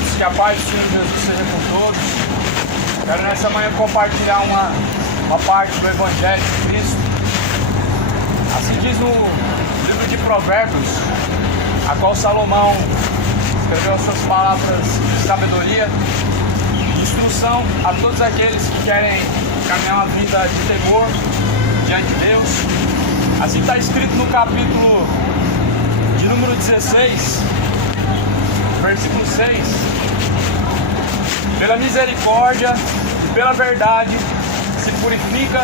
todos, que a paz do Senhor Jesus seja com todos. Quero nessa manhã compartilhar uma parte do Evangelho de Cristo. Assim diz no livro de Provérbios, a qual Salomão escreveu as suas palavras de sabedoria, de instrução a todos aqueles que querem caminhar uma vida de temor diante de Deus. Assim está escrito no capítulo de número 16, versículo 6. Pela misericórdia e pela verdade se purifica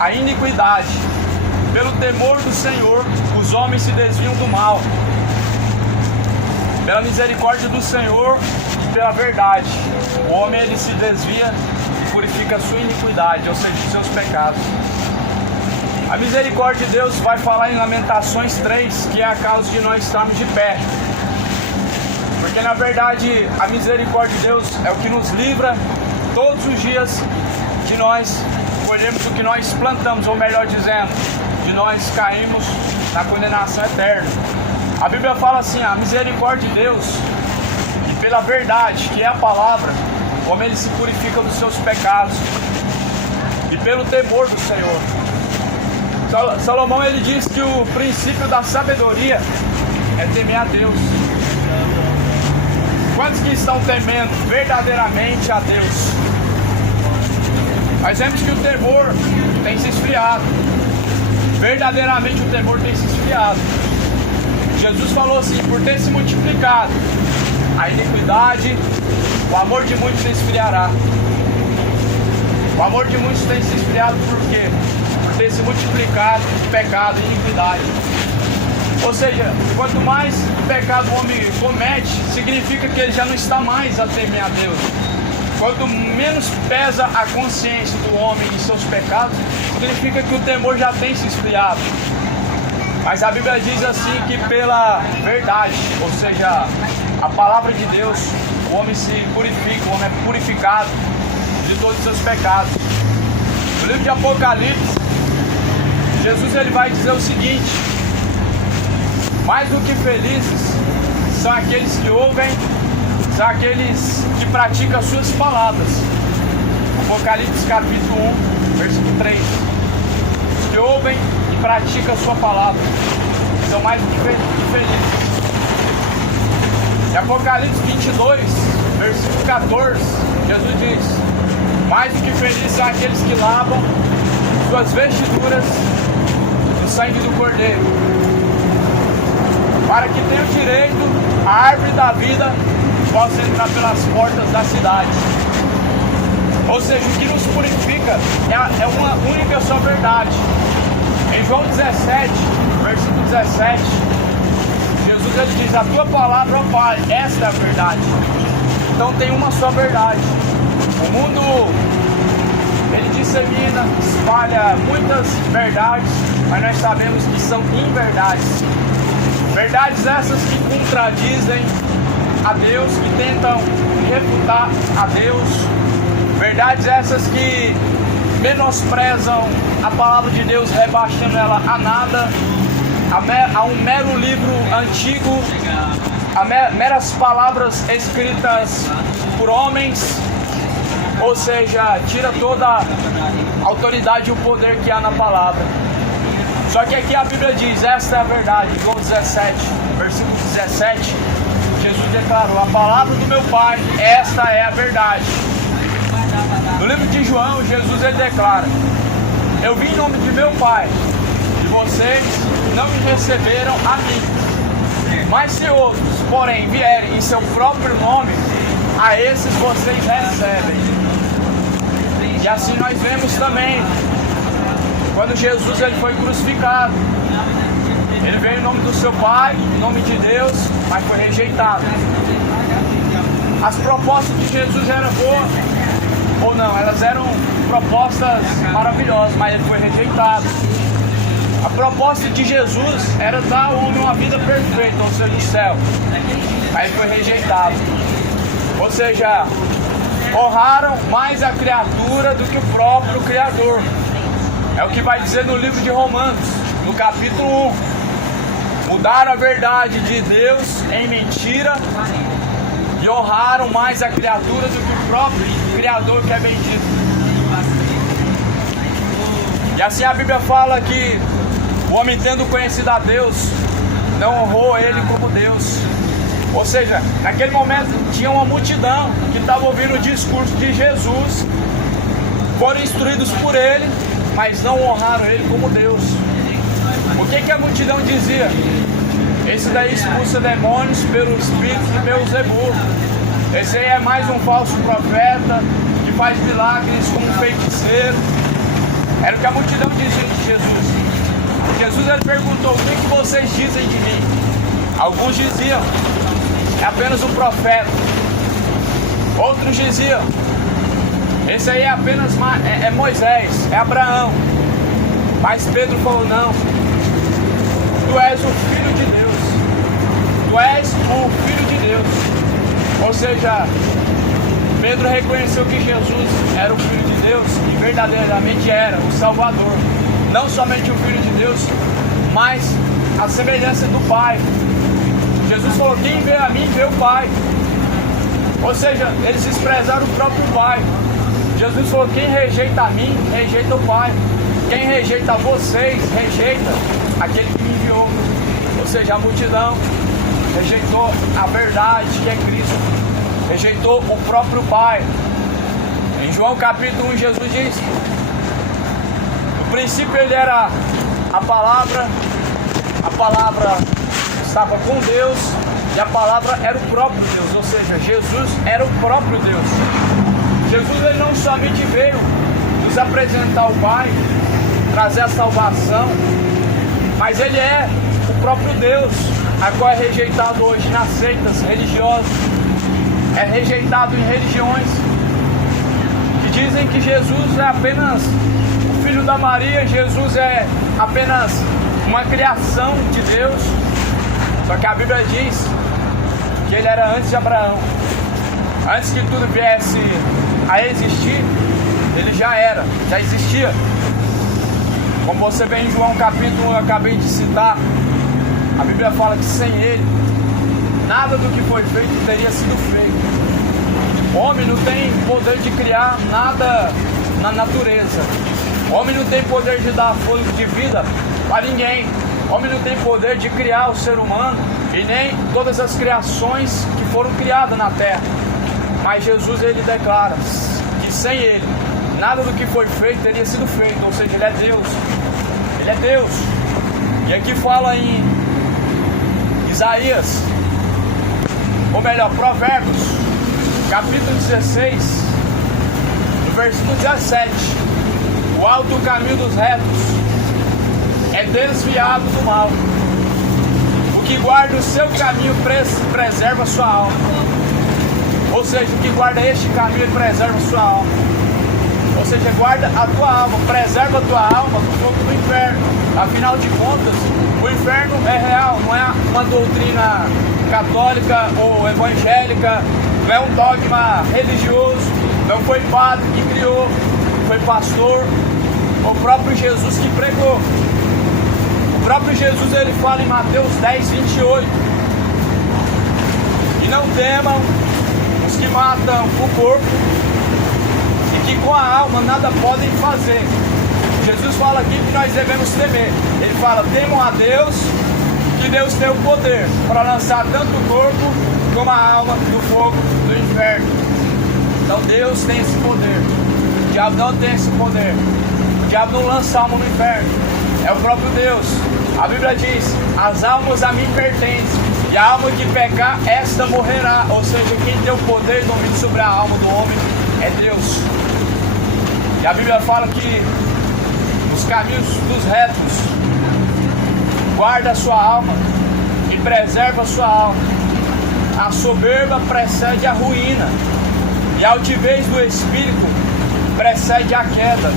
a iniquidade. Pelo temor do Senhor os homens se desviam do mal. Pela misericórdia do Senhor e pela verdade, o homem ele se desvia e purifica a sua iniquidade, ou seja, os seus pecados. A misericórdia de Deus vai falar em Lamentações 3, que é a causa de nós estarmos de pé. Porque na verdade a misericórdia de Deus é o que nos livra todos os dias de nós colhermos o que nós plantamos, ou melhor dizendo, de nós caímos na condenação eterna. A Bíblia fala assim: a misericórdia de Deus e pela verdade, que é a palavra, o homem ele se purifica dos seus pecados, e pelo temor do Senhor. Salomão ele diz que o princípio da sabedoria é temer a Deus. Quantos que estão temendo verdadeiramente a Deus? Nós vemos que o temor tem se esfriado. Verdadeiramente o temor tem se esfriado. Jesus falou assim: por ter se multiplicado a iniquidade, o amor de muitos se esfriará. O amor de muitos tem se esfriado por quê? Por ter se multiplicado o pecado e iniquidade. Ou seja, quanto mais pecado o homem comete, significa que ele já não está mais a temer a Deus. Quanto menos pesa a consciência do homem em seus pecados, significa que o temor já tem se esfriado. Mas a Bíblia diz assim que pela verdade, ou seja, a palavra de Deus, o homem se purifica, o homem é purificado de todos os seus pecados. No livro de Apocalipse, Jesus ele vai dizer o seguinte: mais do que felizes são aqueles que ouvem, são aqueles que praticam as suas palavras. Apocalipse capítulo 1, versículo 3. Os que ouvem e praticam a sua palavra são mais do que felizes. Em Apocalipse 22, versículo 14, Jesus diz: mais do que felizes são aqueles que lavam suas vestiduras no sangue do Cordeiro, para que tenham direito à árvore da vida, possa entrar pelas portas da cidade. Ou seja, o que nos purifica é uma única só verdade. Em João 17, versículo 17, Jesus ele diz: a tua palavra, ó Pai, esta é a verdade. Então tem uma só verdade. O mundo ele dissemina, espalha muitas verdades, mas nós sabemos que são inverdades. Verdades essas que contradizem a Deus, que tentam refutar a Deus. Verdades essas que menosprezam a palavra de Deus, rebaixando ela a nada, a um mero livro antigo, a meras palavras escritas por homens. Ou seja, tira toda a autoridade e o poder que há na palavra. Só que aqui a Bíblia diz: esta é a verdade. João 17, versículo 17, Jesus declarou: a palavra do meu Pai, esta é a verdade. No livro de João, Jesus ele declara: eu vim em nome de meu Pai, e vocês não me receberam a mim. Mas se outros, porém, vierem em seu próprio nome, a esses vocês recebem. E assim nós vemos também quando Jesus ele foi crucificado. Ele veio em nome do seu Pai, em nome de Deus, mas foi rejeitado. As propostas de Jesus eram boas ou não, elas eram propostas maravilhosas, mas ele foi rejeitado. A proposta de Jesus era dar ao homem uma vida perfeita, ou seja, o céu, mas ele foi rejeitado. Ou seja, honraram mais a criatura do que o próprio Criador. É o que vai dizer no livro de Romanos, no capítulo 1. Mudaram a verdade de Deus em mentira e honraram mais a criatura do que o próprio Criador, que é bendito. E assim a Bíblia fala que o homem, tendo conhecido a Deus, não honrou ele como Deus. Ou seja, naquele momento tinha uma multidão que estava ouvindo o discurso de Jesus, foram instruídos por ele, mas não honraram ele como Deus. O que a multidão dizia? Esse daí expulsa demônios pelo espírito de Beelzebul. Esse aí é mais um falso profeta que faz milagres como um feiticeiro. Era o que a multidão dizia de Jesus. Jesus ele perguntou: o que vocês dizem de mim? Alguns diziam: é apenas um profeta. Outros diziam: esse aí é apenas é Moisés, é Abraão. Mas Pedro falou: não, tu és o Filho de Deus. Tu és o Filho de Deus. Ou seja, Pedro reconheceu que Jesus era o Filho de Deus e verdadeiramente era o Salvador. Não somente o Filho de Deus, mas a semelhança do Pai. Jesus falou: quem vê a mim, vê o Pai. Ou seja, eles desprezaram o próprio Pai. Jesus falou: quem rejeita a mim, rejeita o Pai. Quem rejeita vocês, rejeita aquele que me enviou. Ou seja, a multidão rejeitou a verdade que é Cristo, rejeitou o próprio Pai. Em João capítulo 1, Jesus diz: no princípio ele era a palavra estava com Deus e a palavra era o próprio Deus. Ou seja, Jesus era o próprio Deus. Jesus ele não somente veio nos apresentar o Pai, trazer a salvação, mas ele é o próprio Deus, a qual é rejeitado hoje nas seitas religiosas, é rejeitado em religiões que dizem que Jesus é apenas o filho da Maria, Jesus é apenas uma criação de Deus. Só que a Bíblia diz que ele era antes de Abraão. Antes que tudo viesse a existir, ele já existia. Como você vê em João capítulo 1, eu acabei de citar, a Bíblia fala que sem ele, nada do que foi feito teria sido feito. O homem não tem poder de criar nada na natureza. O homem não tem poder de dar fôlego de vida para ninguém. O homem não tem poder de criar o ser humano e nem todas as criações que foram criadas na terra. Mas Jesus ele declara que sem ele, nada do que foi feito teria sido feito. Ou seja, ele é Deus. Ele é Deus. E aqui fala em Isaías, ou melhor, Provérbios, capítulo 16, no versículo 17: o alto caminho dos retos é desviado do mal. O que guarda o seu caminho preserva a sua alma. Ou seja, o que guarda este caminho preserva a sua alma. Ou seja, guarda a tua alma, preserva a tua alma do fogo do inferno. Afinal de contas, o inferno é real, não é uma doutrina católica ou evangélica, não é um dogma religioso, não foi padre que criou, foi pastor, o próprio Jesus que pregou. O próprio Jesus ele fala em Mateus 10, 28: e não temam os que matam o corpo e que com a alma nada podem fazer. Jesus fala aqui que nós devemos temer. Ele fala: temam a Deus, que Deus tem o poder para lançar tanto o corpo como a alma no fogo do inferno. Então Deus tem esse poder. O diabo não tem esse poder. O diabo não lança a alma no inferno. É o próprio Deus. A Bíblia diz: as almas a mim pertencem, e a alma que pecar, esta morrerá. Ou seja, quem tem o poder e domínio sobre a alma do homem é Deus. E a Bíblia fala que os caminhos dos retos guarda a sua alma e preserva a sua alma. A soberba precede a ruína, e a altivez do espírito precede a queda.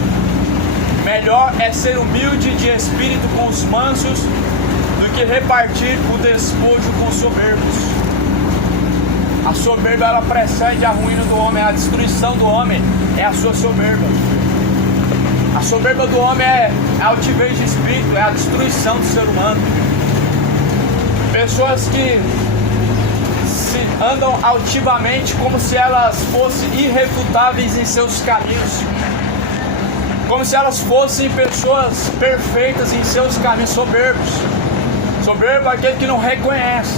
Melhor é ser humilde de espírito com os mansos do que repartir o despojo com os soberbos. A soberba ela precede a ruína do homem, a destruição do homem é a sua soberba. A soberba do homem é a altivez de espírito, é a destruição do ser humano. Pessoas que se andam altivamente como se elas fossem irrefutáveis em seus caminhos, como se elas fossem pessoas perfeitas em seus caminhos. Soberbos. Soberbo é aquele que não reconhece.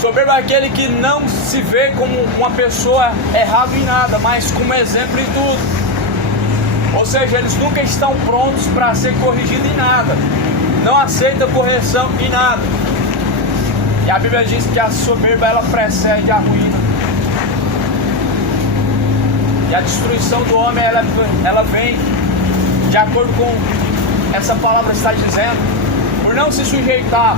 Soberbo é aquele que não se vê como uma pessoa errada em nada, mas como exemplo em tudo. Ou seja, eles nunca estão prontos para ser corrigidos em nada. Não aceita correção em nada. E a Bíblia diz que a soberba, ela precede a ruína. E a destruição do homem, ela vem de acordo com essa palavra está dizendo, por não se sujeitar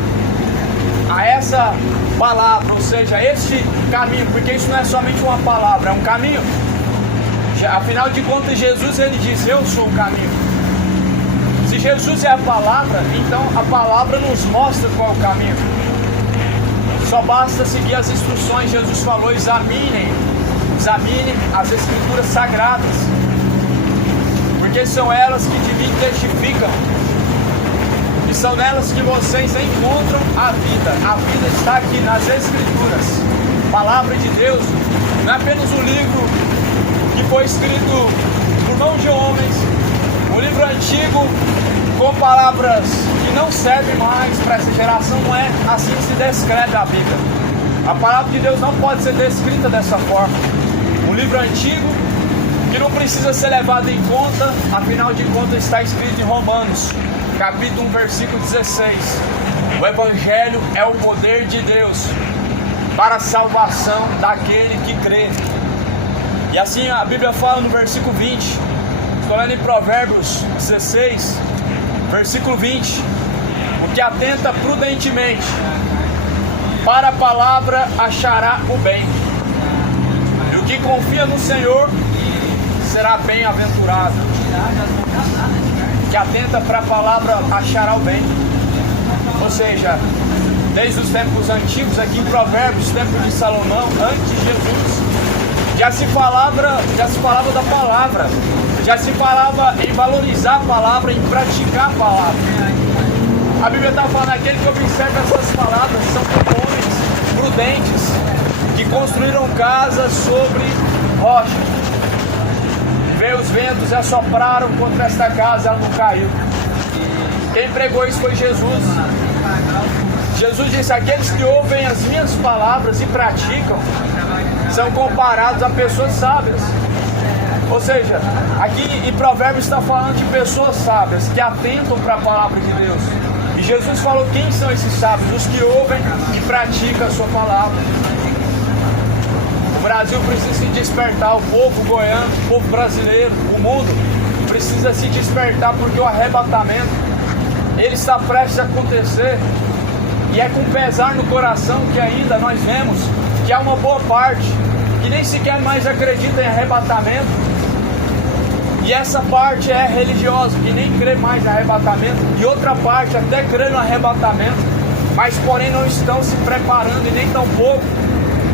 a essa palavra, ou seja, este caminho, porque isso não é somente uma palavra, é um caminho. Afinal de contas, Jesus, ele diz, eu sou o caminho. Se Jesus é a palavra, então a palavra nos mostra qual é o caminho. Só basta seguir as instruções. Jesus falou, examinem as escrituras sagradas, porque são elas que de mim testificam, e são nelas que vocês encontram a vida. A vida está aqui nas escrituras. Palavra de Deus não é apenas um livro que foi escrito por mãos de homens, um livro antigo com palavras que não servem mais para essa geração. Não é assim que se descreve a Bíblia. A palavra de Deus não pode ser descrita dessa forma. Um livro antigo que não precisa ser levado em conta, afinal de contas está escrito em Romanos, capítulo 1, versículo 16. O Evangelho é o poder de Deus para a salvação daquele que crê. E assim a Bíblia fala no versículo 20, estou lendo em Provérbios 16, versículo 20, o que atenta prudentemente para a palavra achará o bem, e o que confia no Senhor será bem-aventurado. Que atenta para a palavra achará o bem. Ou seja, desde os tempos antigos, aqui em Provérbios, tempo de Salomão, antes de Jesus, já se falava da palavra, já se falava em valorizar a palavra, em praticar a palavra. A Bíblia está falando, aquele que observa essas palavras são homens prudentes, que construíram casas sobre rocha. Veio os ventos e assopraram contra esta casa, ela não caiu. Quem pregou isso foi Jesus. Jesus disse, aqueles que ouvem as minhas palavras e praticam são comparados a pessoas sábias. Ou seja, aqui em Provérbios está falando de pessoas sábias que atentam para a palavra de Deus. E Jesus falou, quem são esses sábios? Os que ouvem e praticam a sua palavra. O Brasil precisa se despertar, o povo goiano, o povo brasileiro, o mundo precisa se despertar, porque o arrebatamento, ele está prestes a acontecer. E é com pesar no coração que ainda nós vemos que há uma boa parte que nem sequer mais acredita em arrebatamento. E essa parte é religiosa, que nem crê mais em arrebatamento. E outra parte até crê no arrebatamento, mas porém não estão se preparando, e nem tão pouco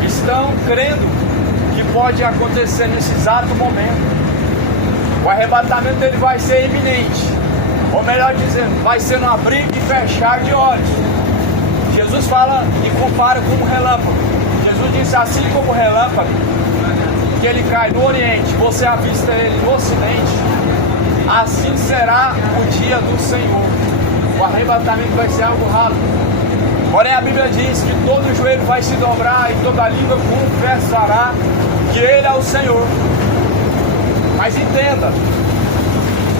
estão crendo que pode acontecer nesse exato momento. O arrebatamento ele vai ser iminente, ou melhor dizendo, vai ser no abrir e fechar de olhos. Jesus fala e compara com um relâmpago. Jesus disse, assim como o relâmpago, que ele cai no Oriente, você avista ele no Ocidente, assim será o dia do Senhor. O arrebatamento vai ser algo rápido. Porém a Bíblia diz que todo joelho vai se dobrar e toda língua confessará que Ele é o Senhor. Mas entenda,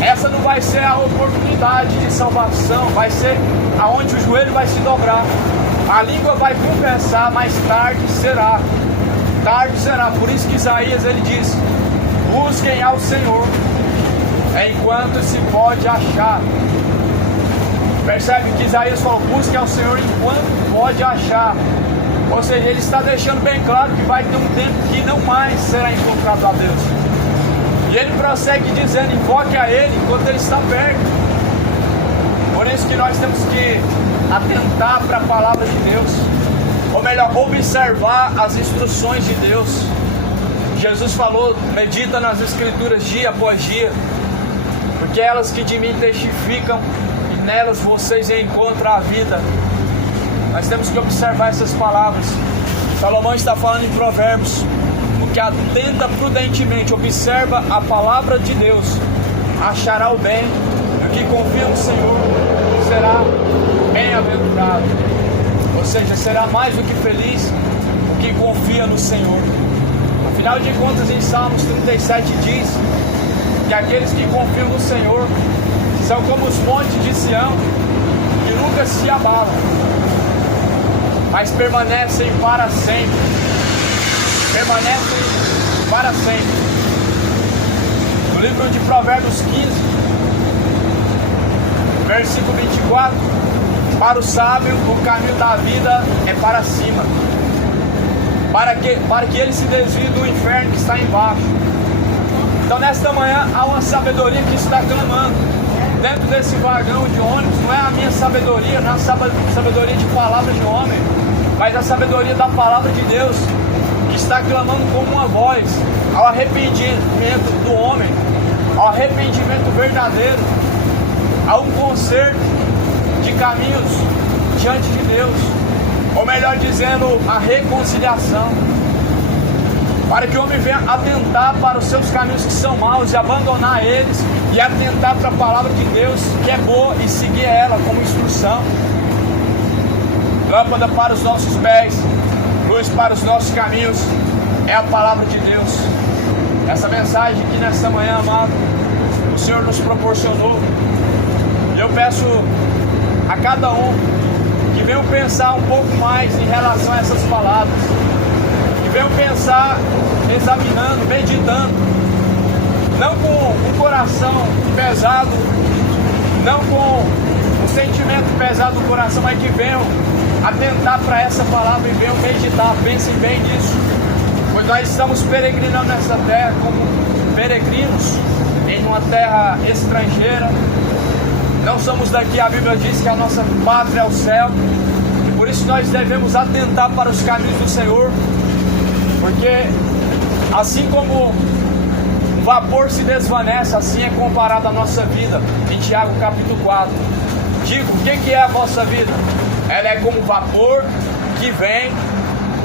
essa não vai ser a oportunidade de salvação, vai ser aonde o joelho vai se dobrar. A língua vai confessar, mas tarde será. Tarde será. Por isso que Isaías ele diz, busquem ao Senhor enquanto se pode achar. Percebe que Isaías falou, busque ao Senhor enquanto pode achar. Ou seja, ele está deixando bem claro que vai ter um tempo que não mais será encontrado a Deus. E ele prossegue dizendo, invoque a Ele enquanto Ele está perto. Por isso que nós temos que atentar para a palavra de Deus. Ou melhor, observar as instruções de Deus. Jesus falou, medita nas Escrituras dia após dia, porque elas que de mim testificam, nelas vocês encontram a vida. Nós temos que observar essas palavras. Salomão está falando em Provérbios: o que atenta prudentemente, observa a palavra de Deus, achará o bem, e o que confia no Senhor será bem-aventurado. Ou seja, será mais do que feliz o que confia no Senhor. Afinal de contas, em Salmos 37 diz que aqueles que confiam no Senhor são como os montes de Sião, que nunca se abalam, mas permanecem para sempre. Permanecem para sempre. No livro de Provérbios 15, versículo 24: para o sábio o caminho da vida é para cima, para que ele se desvie do inferno que está embaixo. Então nesta manhã há uma sabedoria que está clamando dentro desse vagão de ônibus. Não é a minha sabedoria, não é a sabedoria de palavras de homem, mas a sabedoria da palavra de Deus, que está clamando como uma voz ao arrependimento do homem, ao arrependimento verdadeiro, a um conserto de caminhos diante de Deus, ou melhor dizendo, a reconciliação, para que o homem venha atentar para os seus caminhos que são maus e abandonar eles, e atentar para a palavra de Deus que é boa e seguir ela como instrução. Lâmpada para os nossos pés, luz para os nossos caminhos, é a palavra de Deus. Essa mensagem que nesta manhã, amado, o Senhor nos proporcionou. E eu peço a cada um que venham pensar um pouco mais em relação a essas palavras, que venham pensar, examinando, meditando, não com o coração pesado, não com o sentimento pesado do coração, mas que venham atentar para essa palavra e venham meditar. Pensem bem nisso, pois nós estamos peregrinando nessa terra como peregrinos em uma terra estrangeira. Não somos daqui. A Bíblia diz que a nossa pátria é o céu, e por isso nós devemos atentar para os caminhos do Senhor, porque assim como o vapor se desvanece, assim é comparada a nossa vida. Em Tiago capítulo 4, digo, o que é a vossa vida? Ela é como vapor que vem,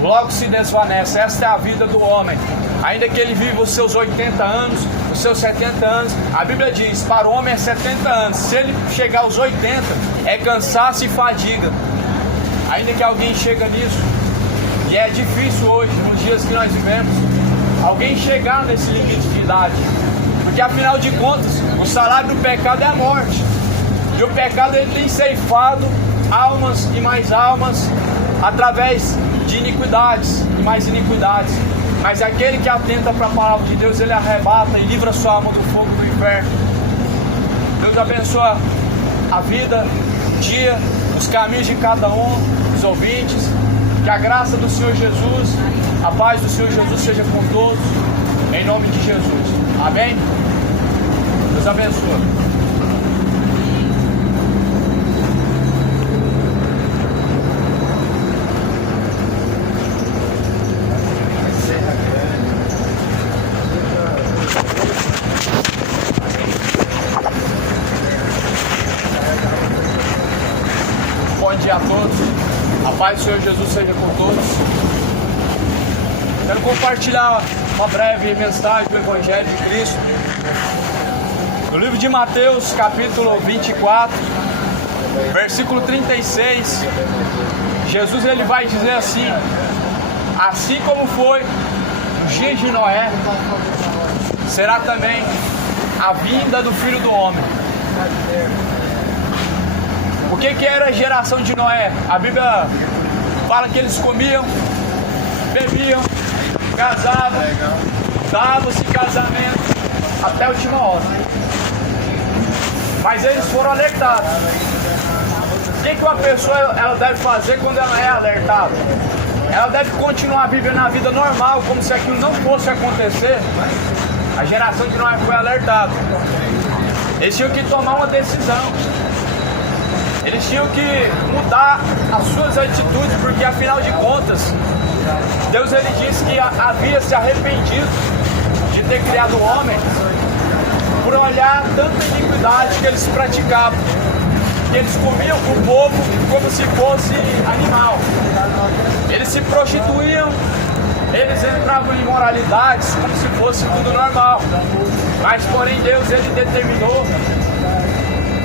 logo se desvanece. Esta é a vida do homem. Ainda que ele viva os seus 80 anos, os seus 70 anos, a Bíblia diz, para o homem é 70 anos. Se ele chegar aos 80, é cansaço e fadiga. Ainda que alguém chega nisso, e é difícil hoje, nos dias que nós vivemos, alguém chegar nesse limite de idade, porque afinal de contas, o salário do pecado é a morte, e o pecado ele tem ceifado almas e mais almas através de iniquidades e mais iniquidades. Mas aquele que atenta para a palavra de Deus, ele arrebata e livra sua alma do fogo do inferno. Deus abençoa a vida, o dia, os caminhos de cada um dos ouvintes. Que a graça do Senhor Jesus, a paz do Senhor Jesus seja com todos, em nome de Jesus. Amém? Deus abençoe. Bom dia a todos. A paz do Senhor Jesus seja com todos. Quero compartilhar uma breve mensagem do Evangelho de Cristo. No livro de Mateus, capítulo 24, versículo 36, Jesus ele vai dizer assim: assim como foi os dias de Noé, será também a vinda do Filho do Homem. O que era a geração de Noé? A Bíblia fala que eles comiam, bebiam, casavam, davam-se casamento até a última hora. Mas eles foram alertados. O que uma pessoa ela deve fazer quando ela é alertada? Ela deve continuar vivendo a vida normal, como se aquilo não fosse acontecer. A geração de Noé foi alertada. Eles tinham que tomar uma decisão. Eles tinham que mudar as suas atitudes, porque afinal de contas, Deus ele disse que havia se arrependido de ter criado o homem por olhar tanta iniquidade que eles praticavam. que eles comiam o povo como se fosse animal. Eles se prostituíam, eles entravam em imoralidades como se fosse tudo normal. Mas porém Deus, ele determinou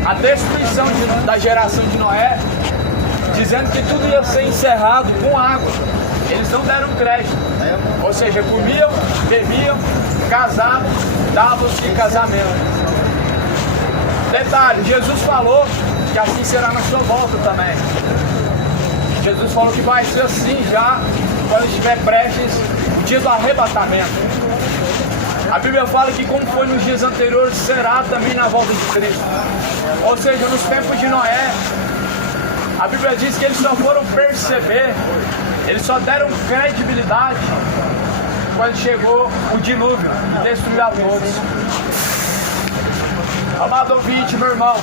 a destruição da geração de Noé, dizendo que tudo ia ser encerrado com água. Eles não deram crédito, ou seja, comiam, bebiam, casavam, davam-se em casamento. Detalhe, Jesus falou que assim será na sua volta também. Jesus falou que vai ser assim já quando estiver prestes o dia do arrebatamento. A Bíblia fala que como foi nos dias anteriores, será também na volta de Cristo. Ou seja, nos tempos de Noé, a Bíblia diz que eles só foram perceber, eles só deram credibilidade quando chegou o dilúvio e destruiu a todos. Amado ouvinte, meu irmão,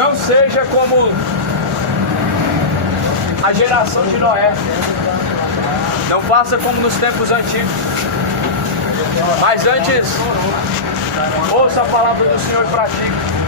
não seja como a geração de Noé. Não faça como nos tempos antigos. Mas antes, ouça a palavra do Senhor e pratique.